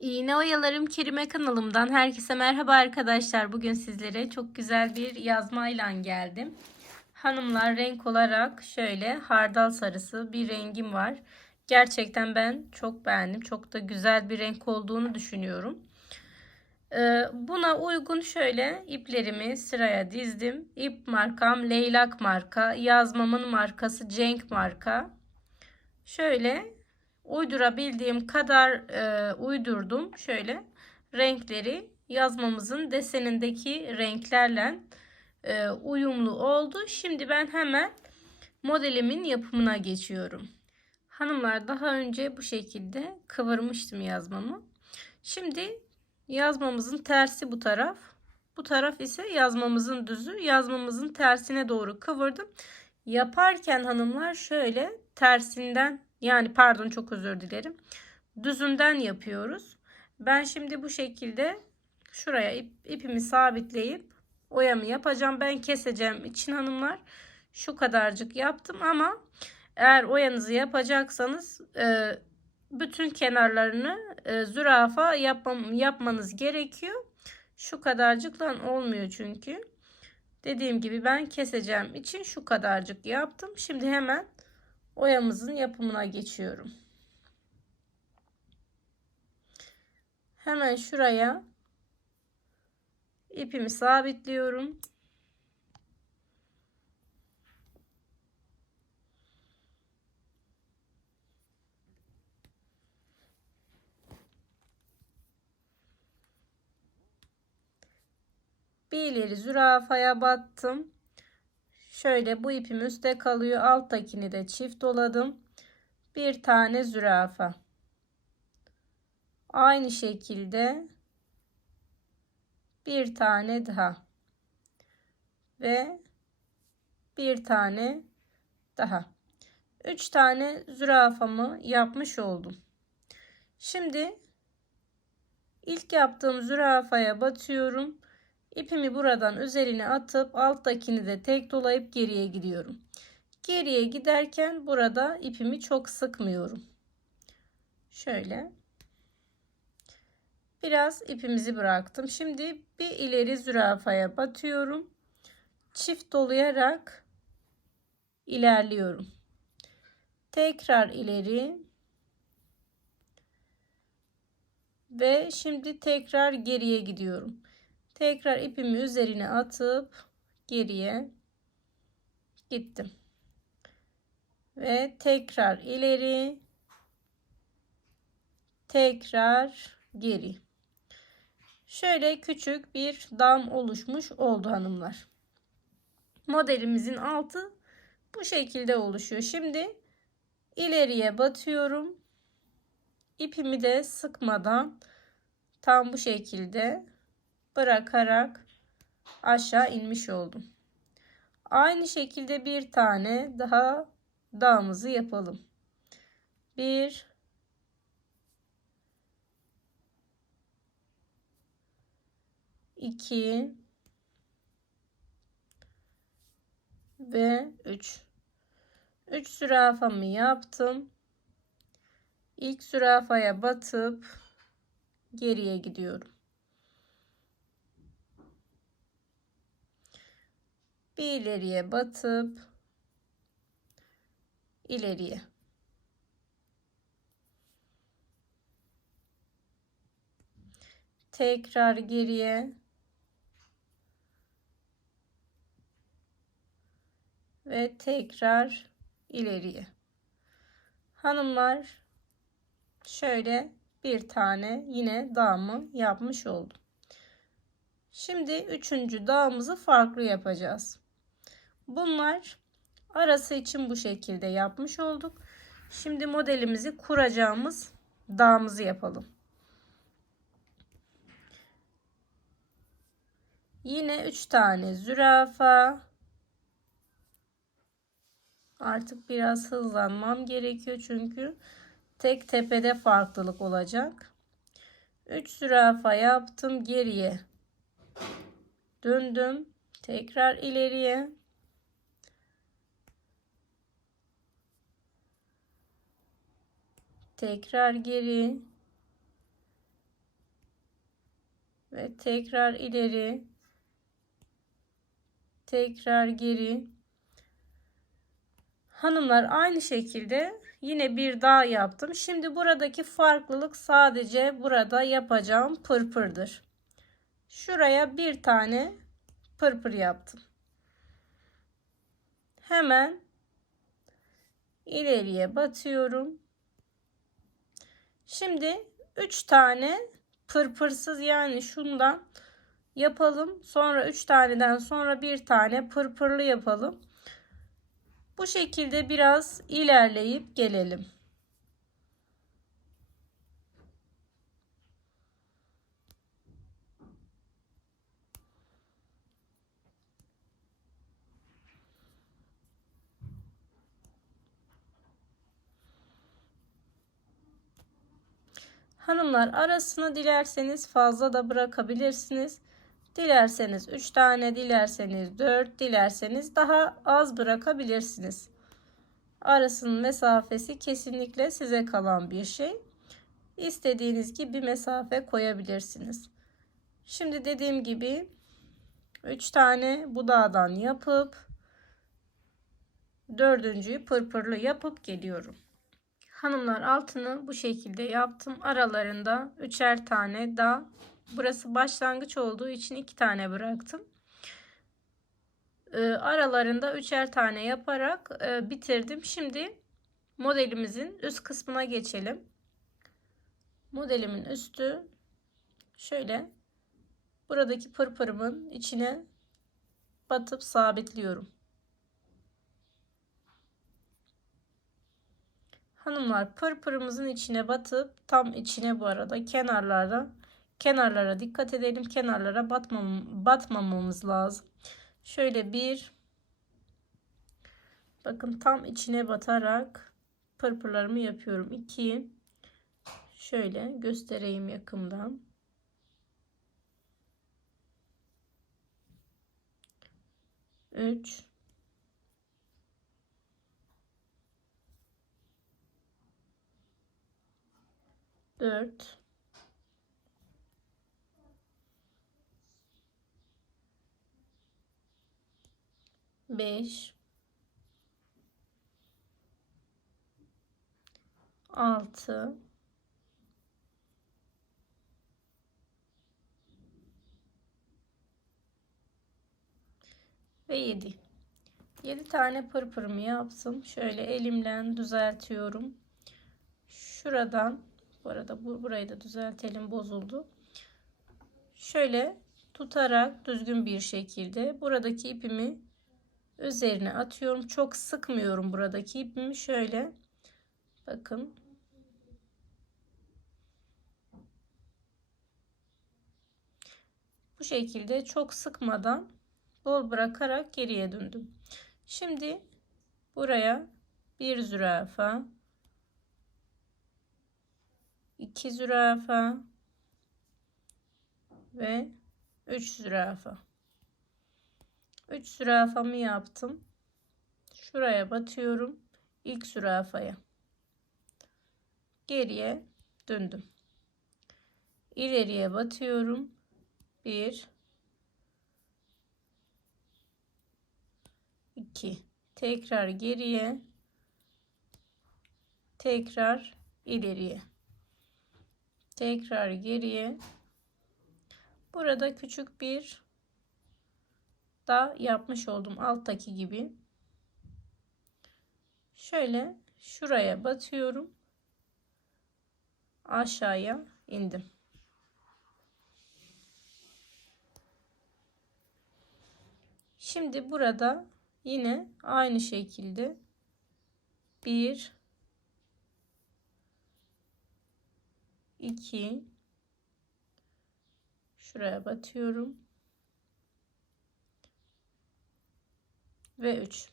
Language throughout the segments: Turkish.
İğne Oyalarım Kerime kanalımdan herkese merhaba arkadaşlar. Bugün sizlere çok güzel bir yazmayla geldim. Hanımlar renk olarak şöyle hardal sarısı bir rengim var. Gerçekten ben çok beğendim. Çok da güzel bir renk olduğunu düşünüyorum. Ee, Buna uygun şöyle iplerimi sıraya dizdim. İp markam Leylak marka. Yazmamın markası Cenk marka. Şöyle uydurabildiğim kadar e, uydurdum. Şöyle renkleri yazmamızın desenindeki renklerle e, uyumlu oldu. Şimdi ben hemen modelimin yapımına geçiyorum. Hanımlar daha önce bu şekilde kıvırmıştım yazmamı. Şimdi yazmamızın tersi bu taraf. Bu taraf ise yazmamızın düzü. Yazmamızın tersine doğru kıvırdım. Yaparken hanımlar şöyle tersinden yani pardon çok özür dilerim. Düzünden yapıyoruz. Ben şimdi bu şekilde şuraya ip, ipimi sabitleyip oyamı yapacağım. Ben keseceğim için hanımlar şu kadarcık yaptım ama eğer oyanızı yapacaksanız e, bütün kenarlarını e, zürafa yapmam, yapmanız gerekiyor. Şu kadarcıkla olmuyor çünkü. Dediğim gibi ben keseceğim için şu kadarcık yaptım. Şimdi hemen oyamızın yapımına geçiyorum. Hemen şuraya ipimi sabitliyorum. Bir ileri zürafaya battım. Şöyle bu ipim üstte kalıyor. Alttakini de çift doladım. Bir tane zürafa. Aynı şekilde bir tane daha. Ve bir tane daha. Üç tane zürafamı yapmış oldum. Şimdi ilk yaptığım zürafaya batıyorum. İpimi buradan üzerine atıp alttakini de tek dolayıp geriye gidiyorum. Geriye giderken burada ipimi çok sıkmıyorum. Şöyle. Biraz ipimizi bıraktım. Şimdi bir ileri zürafaya batıyorum. Çift dolayarak ilerliyorum. Tekrar ileri. Ve şimdi tekrar geriye gidiyorum. Tekrar ipimi üzerine atıp geriye gittim. Ve tekrar ileri tekrar geri. Şöyle küçük bir dam oluşmuş oldu hanımlar. Modelimizin altı bu şekilde oluşuyor. Şimdi ileriye batıyorum. İpimi de sıkmadan tam bu şekilde bırakarak aşağı inmiş oldum. Aynı şekilde bir tane daha dağımızı yapalım. Bir iki ve üç. Üç zürafamı yaptım. İlk zürafaya batıp geriye gidiyorum. Bir ileriye batıp ileriye. Tekrar geriye. Ve tekrar ileriye. Hanımlar şöyle bir tane yine dağımı yapmış oldum. Şimdi üçüncü dağımızı farklı yapacağız Bunlar arası için bu şekilde yapmış olduk. Şimdi modelimizi kuracağımız dağımızı yapalım. Yine 3 tane zürafa. Artık biraz hızlanmam gerekiyor çünkü tek tepede farklılık olacak. 3 zürafa yaptım geriye. Döndüm. Tekrar ileriye. Tekrar geri. Ve tekrar ileri. Tekrar geri. Hanımlar aynı şekilde yine bir daha yaptım. Şimdi buradaki farklılık sadece burada yapacağım pırpırdır. Şuraya bir tane pırpır yaptım. Hemen ileriye batıyorum şimdi 3 tane pırpırsız yani şundan yapalım. Sonra 3 taneden sonra bir tane pırpırlı yapalım. Bu şekilde biraz ilerleyip gelelim. Hanımlar arasını dilerseniz fazla da bırakabilirsiniz. Dilerseniz 3 tane, dilerseniz 4, dilerseniz daha az bırakabilirsiniz. Arasının mesafesi kesinlikle size kalan bir şey. İstediğiniz gibi mesafe koyabilirsiniz. Şimdi dediğim gibi 3 tane budağdan yapıp dördüncüyü pırpırlı yapıp geliyorum. Hanımlar altını bu şekilde yaptım. Aralarında üçer tane daha. Burası başlangıç olduğu için iki tane bıraktım. Ee, aralarında üçer tane yaparak e, bitirdim. Şimdi modelimizin üst kısmına geçelim. Modelimin üstü şöyle buradaki pırpırımın içine batıp sabitliyorum. Hanımlar pırpırımızın içine batıp tam içine bu arada kenarlarda kenarlara dikkat edelim. Kenarlara batmam, batmamamız lazım. Şöyle bir bakın tam içine batarak pırpırlarımı yapıyorum. 2 şöyle göstereyim yakından. Üç 4 5 6 ve 7 7 tane pırpırımı yaptım. Şöyle elimle düzeltiyorum. Şuradan bu arada bu, burayı da düzeltelim bozuldu. Şöyle tutarak düzgün bir şekilde buradaki ipimi üzerine atıyorum. Çok sıkmıyorum buradaki ipimi şöyle. Bakın. Bu şekilde çok sıkmadan bol bırakarak geriye döndüm. Şimdi buraya bir zürafa 2 zürafa ve 3 zürafa. 3 zürafamı yaptım. Şuraya batıyorum. İlk zürafaya. Geriye döndüm. İleriye batıyorum. 1 2 tekrar geriye tekrar ileriye tekrar geriye. Burada küçük bir da yapmış oldum. Alttaki gibi. Şöyle şuraya batıyorum. Aşağıya indim. Şimdi burada yine aynı şekilde bir 2 şuraya batıyorum. Ve 3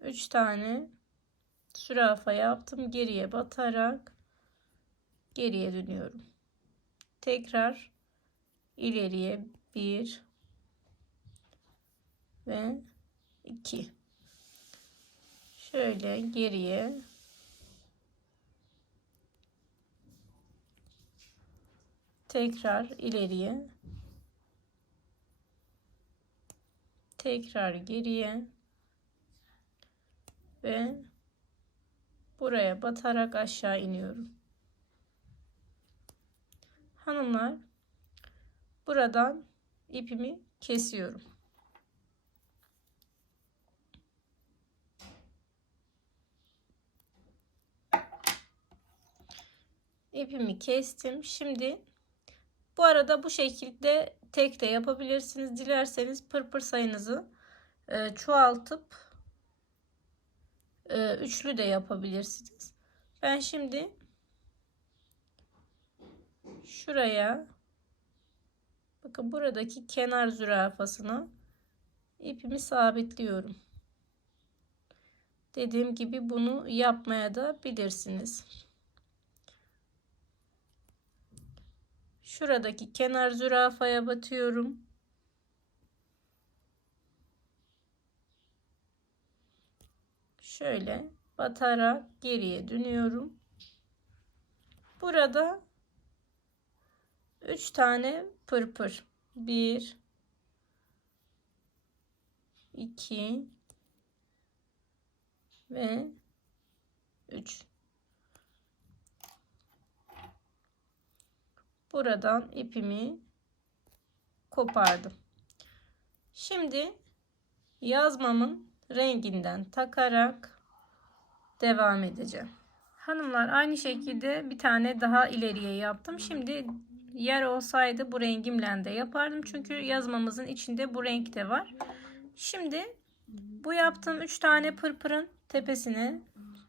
3 tane sürafa yaptım. Geriye batarak geriye dönüyorum. Tekrar ileriye 1 ve 2 şöyle geriye tekrar ileriye tekrar geriye ve buraya batarak aşağı iniyorum. Hanımlar buradan ipimi kesiyorum. İpimi kestim. Şimdi bu arada bu şekilde tek de yapabilirsiniz. Dilerseniz pırpır sayınızı e, çoğaltıp e, üçlü de yapabilirsiniz. Ben şimdi şuraya bakın buradaki kenar zürafasına ipimi sabitliyorum. Dediğim gibi bunu yapmaya da bilirsiniz. Şuradaki kenar zürafaya batıyorum. Şöyle batarak geriye dönüyorum. Burada 3 tane pırpır. 1 2 ve 3 buradan ipimi kopardım. Şimdi yazmamın renginden takarak devam edeceğim. Hanımlar aynı şekilde bir tane daha ileriye yaptım. Şimdi yer olsaydı bu rengimle de yapardım. Çünkü yazmamızın içinde bu renk de var. Şimdi bu yaptığım 3 tane pırpırın tepesine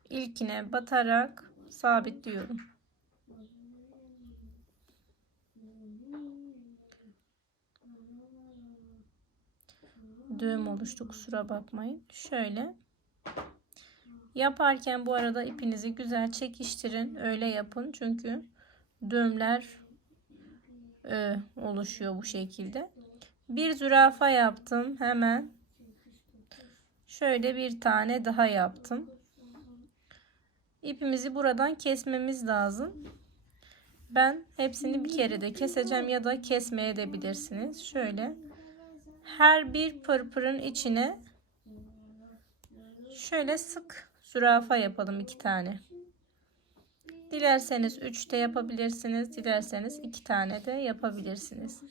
ilkine batarak sabitliyorum. Düğüm oluştu kusura bakmayın. Şöyle yaparken bu arada ipinizi güzel çekiştirin. Öyle yapın çünkü düğümler e, oluşuyor bu şekilde. Bir zürafa yaptım hemen. Şöyle bir tane daha yaptım. İpimizi buradan kesmemiz lazım. Ben hepsini bir kere de keseceğim ya da kesmeye de bilirsiniz. Şöyle her bir pırpırın içine şöyle sık zürafa yapalım iki tane. Dilerseniz 3 de yapabilirsiniz. Dilerseniz 2 tane de yapabilirsiniz.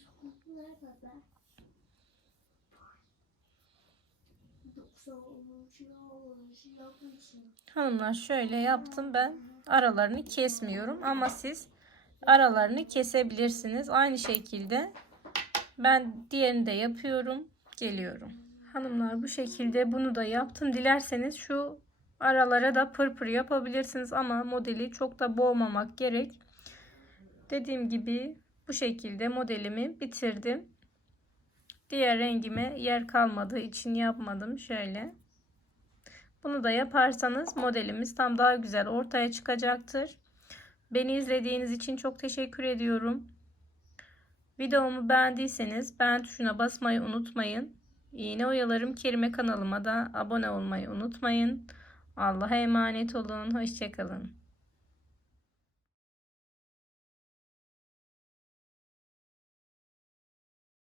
Hanımlar şöyle yaptım ben. Aralarını kesmiyorum ama siz aralarını kesebilirsiniz. Aynı şekilde ben diğerini de yapıyorum. Geliyorum. Hanımlar bu şekilde bunu da yaptım. Dilerseniz şu aralara da pırpır yapabilirsiniz ama modeli çok da boğmamak gerek. Dediğim gibi bu şekilde modelimi bitirdim. Diğer rengime yer kalmadığı için yapmadım. Şöyle. Bunu da yaparsanız modelimiz tam daha güzel ortaya çıkacaktır. Beni izlediğiniz için çok teşekkür ediyorum. Videomu beğendiyseniz beğen tuşuna basmayı unutmayın. İğne oyalarım kerime kanalıma da abone olmayı unutmayın. Allah'a emanet olun. Hoşçakalın.